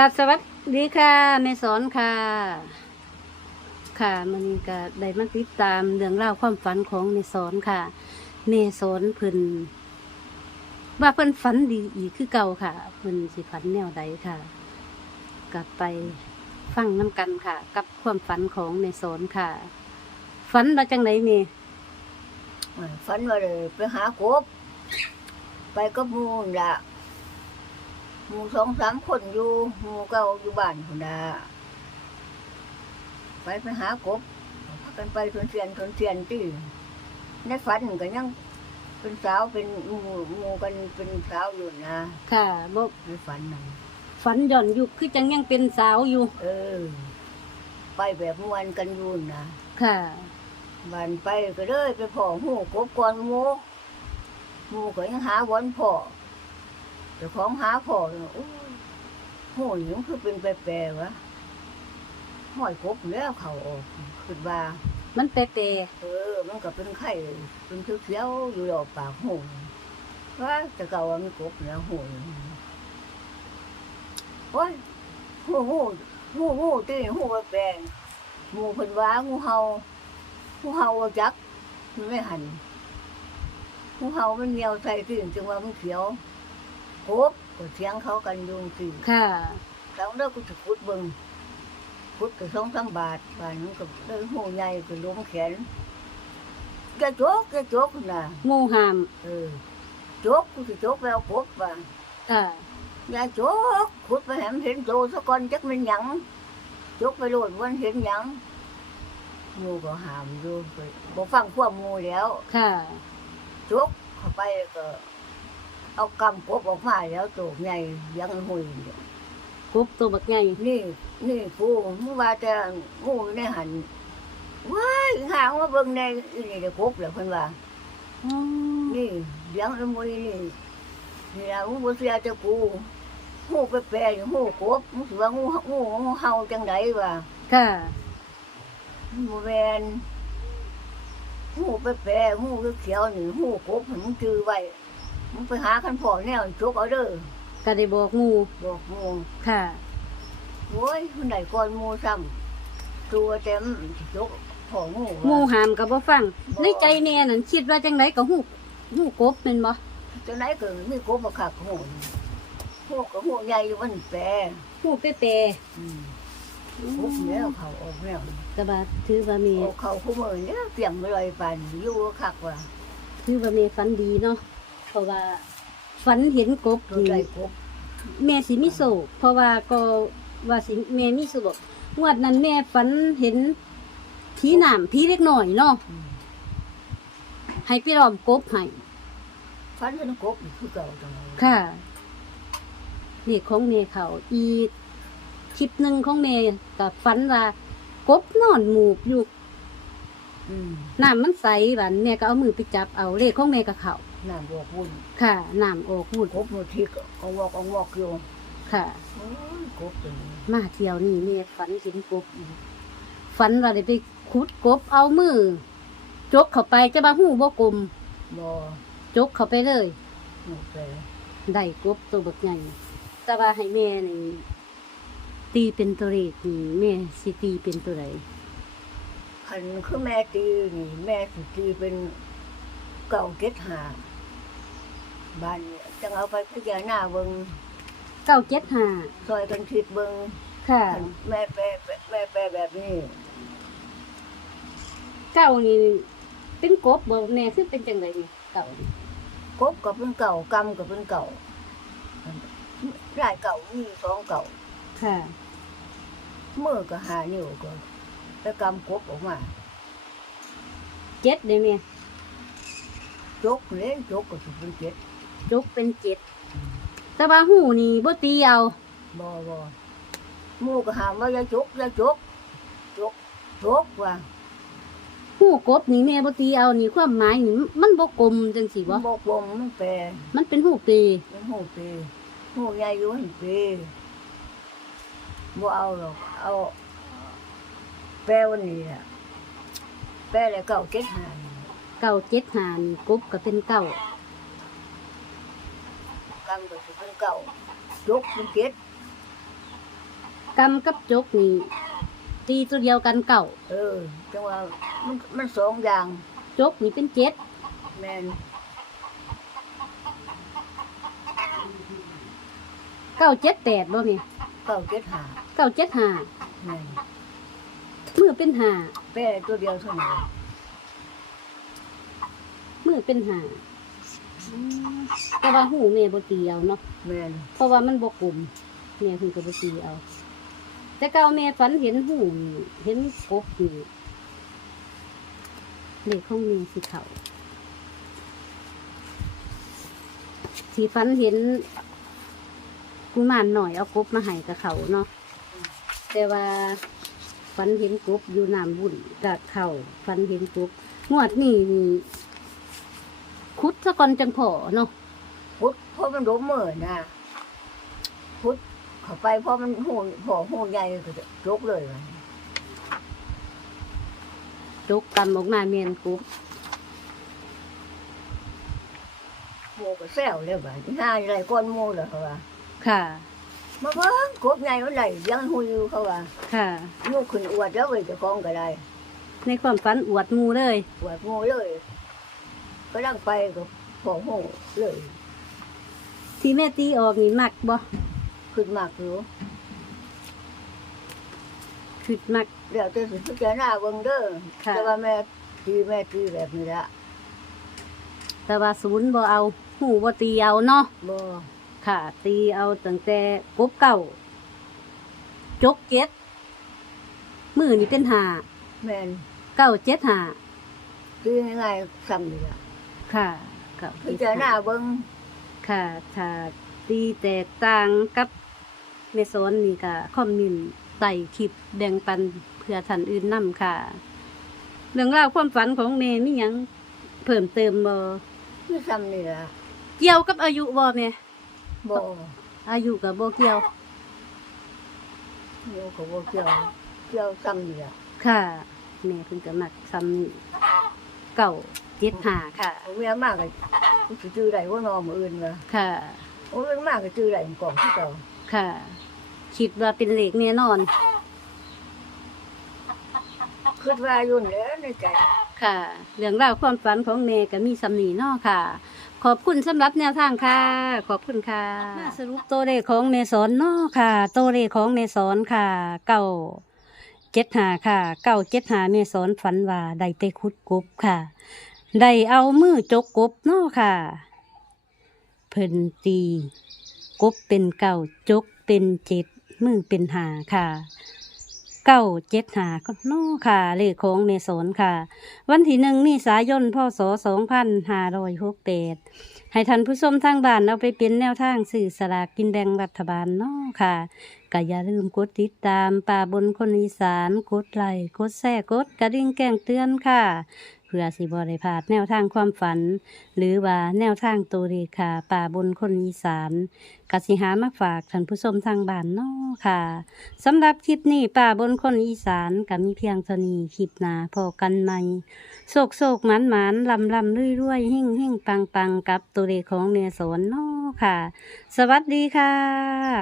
กับสวัสดีค่ะแม่สอนค่ะ ค่ะมันก็ได้มาติดตามเรื่องเล่าวความฝันของแม่สอนค่ะแม่สอนเพิ่นว่าเพิ่นฝันดีอีกคือเก่าค่ะเพิ่นสิฝันแนวใดค่ะ กลับไปฟังน้ำกันค่ะ กับความฝันของแม่สอนค่ะ ฝันว่าจังไดแม่ฝันว่าเลยไปหากบไปกับมูนละ หมูสองสามคนอยู่หมูเก่าอยู่บ้านคนดาไปไปหากบพากันไปทนเทียนทนเทียนที่ในฝันก็ยังเป็นสาวเป็นหมูหมูกันเป็นสาวอยู่นะค่ะบ่ในฝันนั่นฝันย่อนยุคคือจังยังเป็นสาวอยู่ เออ ไปแบบมวนกันอยู่นะค่ะบันไปก็เลยไปพ่อหูกบก่อนหมูหมูก็ยังหาวันพ่อ เจ้าของหาพ่อเลยโอ้ยหูนี่มันคือเป็นแปรๆวะห้อยกบแล้วเขาออกขึ้นว่า มันแปลเออ มันก็เป็นไข่เป็นเขียวๆอยู่ดอกปากหูว่าแต่เก่าว่ามีกบแล้วหูนี่โอ้ยหูหูหูหูตีหูแปลงหมูเพิ่นว่างูเห่างูเห่าว่าจักมันไม่หันงูเห่ามันเหนียวใส่ตื่นจังว่ามันเขียว โคบก็เสียงเขากันอยุงตื่นๆค่ะแล้วเลิกกูจะขุดเบิ่งขุดก็สองสามบาทบาทนึงก็เดินหูใหญ่ก็ล้มแขนแกโจกแกโจกน่ะงูหาม เออโจกกูจะโจกแล้วกบว่า ค่ะ อย่าโจกขุดไปแหมเห็นโจสักคนจักมันหยังโจกไปโลดวันเห็นหยังงูก็หามอยู่ไปบ่ฟังความงูแล้วค่ะจุกเข้าไปก็ เอากำกบออกมาแล้วตัวใหญ่ยังหุยเนี่ยกบตัวบักใหญ่นี่ นี่กูเมื่อวานจะงูในหันว้ายหางมาเบิ่งในอีนี่เด็กกบเหรอเพิ่นว่าอ๋อนี่เลี้ยงไอ้มวยนี่นี่ล่ะมึงบ่เสียแต่กูหูไปแปรอยู่หูกบมึงสิว่างูงูงูเห่าจังไดวะค่ะมันบ่แม่นหูไปแปรหูเขียวๆนี่หูกบให้มึงจื้อไว้ มึงไปหาคันพ่อแนวจกเอาเด้อก็ได้บอกงูบอกงูค่ะ โอ้ยมันได้ก่อนงูซ้ำตัวเต็มยกของงูงูหามกับบ่ฟัง ในใจแน่นั่นคิดว่าจังไดก็ฮู้ฮู้กบแม่นบ่จะไหนเกิดมีกบมาขักงูงูกับงูใหญ่อยู่มันแปรฮู้เปอืมๆกบแล้วเขาออกแล้วก็บาถือว่ามีออกเขาคู่มือเนี่ยเปลี่ยนไปเลยปันอยู่ขักว่ะถือว่ามีฝันดีเนาะเพ ราะว่าฝันเห็นกบตัวนี่ใหญ่กบแม่สิมีโศกเพราะว่าก็ว่าสิแม่มีโศกงวดนั้นแม่ฝันเห็นผีน้ำผีเล็กน้อยเนาะอืมให้พี่ล้อมกบให้ฟันเป็นกบอีกคือเก่าจังเลยค่ะเด็กของเมย์เขาอีกคลิปหนึ่งของเมย์กับฝันว่ากบนอนหมูบอยู่ อืมน้ำมันใสหวานแม่ก็เอามือไปจับเอาเลขของแม่กับเขาน้ำบอกวุ่นค่ะน้ำออกพูดกบมือทิกเอาวอกเอาวอกอยู่ค่ะโอ้ยกบตัวนี้มาเที่ยวนี่แม่ฝันเห็นกบอีกฝันว่าได้ไปขุดกบเอามือ จกเข้าไปจะมาหูบ่กลมบ่จกเข้าไปเลยหนูแปรได้กบตัวบักใหญ่แต่ว่าให้แม่นี่ตีเป็นตัวเลขนี่แม่สิตีเป็นตัวไหน คันคือแม่ตีนี่แม่สิตีเป็นเก่าเก็ดหาบ้านเนี่ยจังเอาไปพิจารณาเบิงเก้าเจ็ดห้าซอยกันคิดเบิงค่ะคันแม่แปรแม่แปรแบบนี้เก้านี่เป็นกบบ่แม่คือเป็นจังไดนี่เก้านี่กบก็เป็นเก่ากำก็เป็นเก่าหลายเก่ามีสองเก่าค่ะมือก็หานิ้วก็ ไปกำกบออกมาเจ็ดได้แม่จกเล่นจกก็สิเป็นเจ็ดจกเป็นเจ็ดแต่ว่าหูนี่บ่ตีเอาบ่บ่หมูก็หามว่าอย่าจกอย่าจกจกจกว่าหูกบนี่แม่บ่ตีเอานี่ความหมายนี่มันบ่กลมจังสิบ่บ่กลมมันแปรมันเป็นหูตีมันหูปีหูใหญ่อยู่หันปีบ่เอาหรอกเอา แปลวันนี้อะแปลแล้วเก่าเก็ดหานี่เก้าเจ็ดห้านี่กบก็เป็นเก้ากำก็สิเป็นเก่าจกเป็นเก็ดกำกับจกนี่ตีตัวเดียวกันเก่าเออจังว่ามันมันสองอย่าง จกนี่เป็นเจ็ดแม่นเก้าเจ็ดแปดบ่แม่เก้าเจ็ดหาเก้าเจ็ดห้าแม่น มือเป็นห้าแปรตัวเดียวเท่านั้นมือเป็นห้าอืมแต่ว่าหูแม่บ่ตีเอาเนาะแม่นเพราะว่ามันบ่กลมแม่เพิ่นก็บ่ตีเอา แต่เก่าแม่ฝันเห็นหูนี่เห็นกบนี่เลขของแม่สิเขาสีฝันเห็นกุมารหน่อยเอากบมาให้กับเขาเนาะแต่ว่า ฝันเห็นกบอยู่น้ำบุญกับเขาฝันเห็นกบงวดนี่นี่คุดซะก่อนจังพอเนาะพุดเพราะมันโดมมือนะพุดเข้าไปเพราะมันหูพอหูใหญ่ก็จะยกเลยว่ะจกตำออกมาเมียนกบโมก็แซวเลยว่าห้าอะไรก้อนโมเหรอเขาว่าค่ะ มาเบิ่งกบใหญ่มันไหลยังหูอยู่เขาว่าค่ะ ลูกขึ้นอวดแล้วเว้ยเจะคล้าของก็ได้ในความฝันอวดหมูเลย อวดโมเลยก็ดังไปก็พอหูเลยที่แม่ตีออกนี่มักบ่ขึ้นมากอยู่คือมัก เดี๋ยวจะสิพิจารณาเบิ่งเด้อค่ะ แต่ว่าแม่ตีแม่ตีแบบนี้ละแต่ว่าศูนย์บ่เอาหูบ่ตีเอาเนาะบ่ ค่ะ ตีเอาตั้งแต่กบเก่าจกเจ็ดมือนี่เป็นหาแม่นเก้าเจ็ดหาตีง่ายๆซ้ำนี่ละค่ะเก้าพิเจ็ดจารณาหาเบิ่งค่ะถ้าตีแตกต่างกับเมซอนนี่ก็คอมเมินต์ใส่คลิปแบ่งปันเพื่อท่านอื่นนํค่ะ เรื่องราวความฝันของเมมีหยังเพิ่มเติมบ่คือซ้ำนี่ละเกี่ยวกับอายุบ่แม่ บ่อายุกับบ่เกี่ยวโยก็บ่เกี่ยวเกี่ยวซ้ำนี่ละค่ะแม่เพิ่นก็มักซ้ำนี่เก่าเจ็ดหาค่ะเอาเมียมากก็สิจื้อได้บ่นอมื้ออื่นว่าค่ะโอ้ยมากก็จื้อได้กล่องที่เก่าค่ะ คิดว่าเป็นเลขแน่นอนคิดว่าอยู่แล้วในใจ ค่ะ เรื่องราวความฝันของแม่ก็มีสำนีเนาะค่ะ ขอบคุณสำหรับแนวทางค่ะ ขอบคุณค่ะ มาสรุปตัวเลขของเมสอนเนาะค่ะ ตัวเลขของเมสอนค่ะ เก้าเจ็ดหาค่ะ เก้าเจ็ดหาเมสอนฝันว่าได้ไปคุดกบค่ะ ได้เอามือจกกบเนาะค่ะ เพิ่นตีกบเป็นเก้าจกเป็นเจ็ดมือเป็นหาค่ะ เก้าเจ็ดหาก็น้อค่ะ เลขของเมสนค่ะ วันที่หนึ่งมีสายนพศสองพันห้าร้อยหกเปดให้ท่านผู้ชมทางบ้านเอาไปเป็นแนวทางสื่อสลากกินแบ่งรัฐบาลน้อค่ะก็อย่าลืมกดติดตามป่าบนคนอีสาน กดไลค์กดแชร์กดกระดิ่งแจ้งเตือนค่ะ เพื่อสิบริพาดแนวทางความฝัน หรือว่าแนวทางตัวเลขค่ะป่าบนคนอีสานกสิหามาฝากท่านผู้ชมทางบ้านเนาะค่ะสำหรับคลิปนี้ป่าบนคนอีสานก็มีเพียงเท่านี้คลิปหนาพอกันใหม่โศกโศกหมันหมันลำลำรุ่ยรุ่ยหิ่งหิ่งปังปังกับตัวเลขของเนสอนเนอค่ะ สวัสดีค่ะ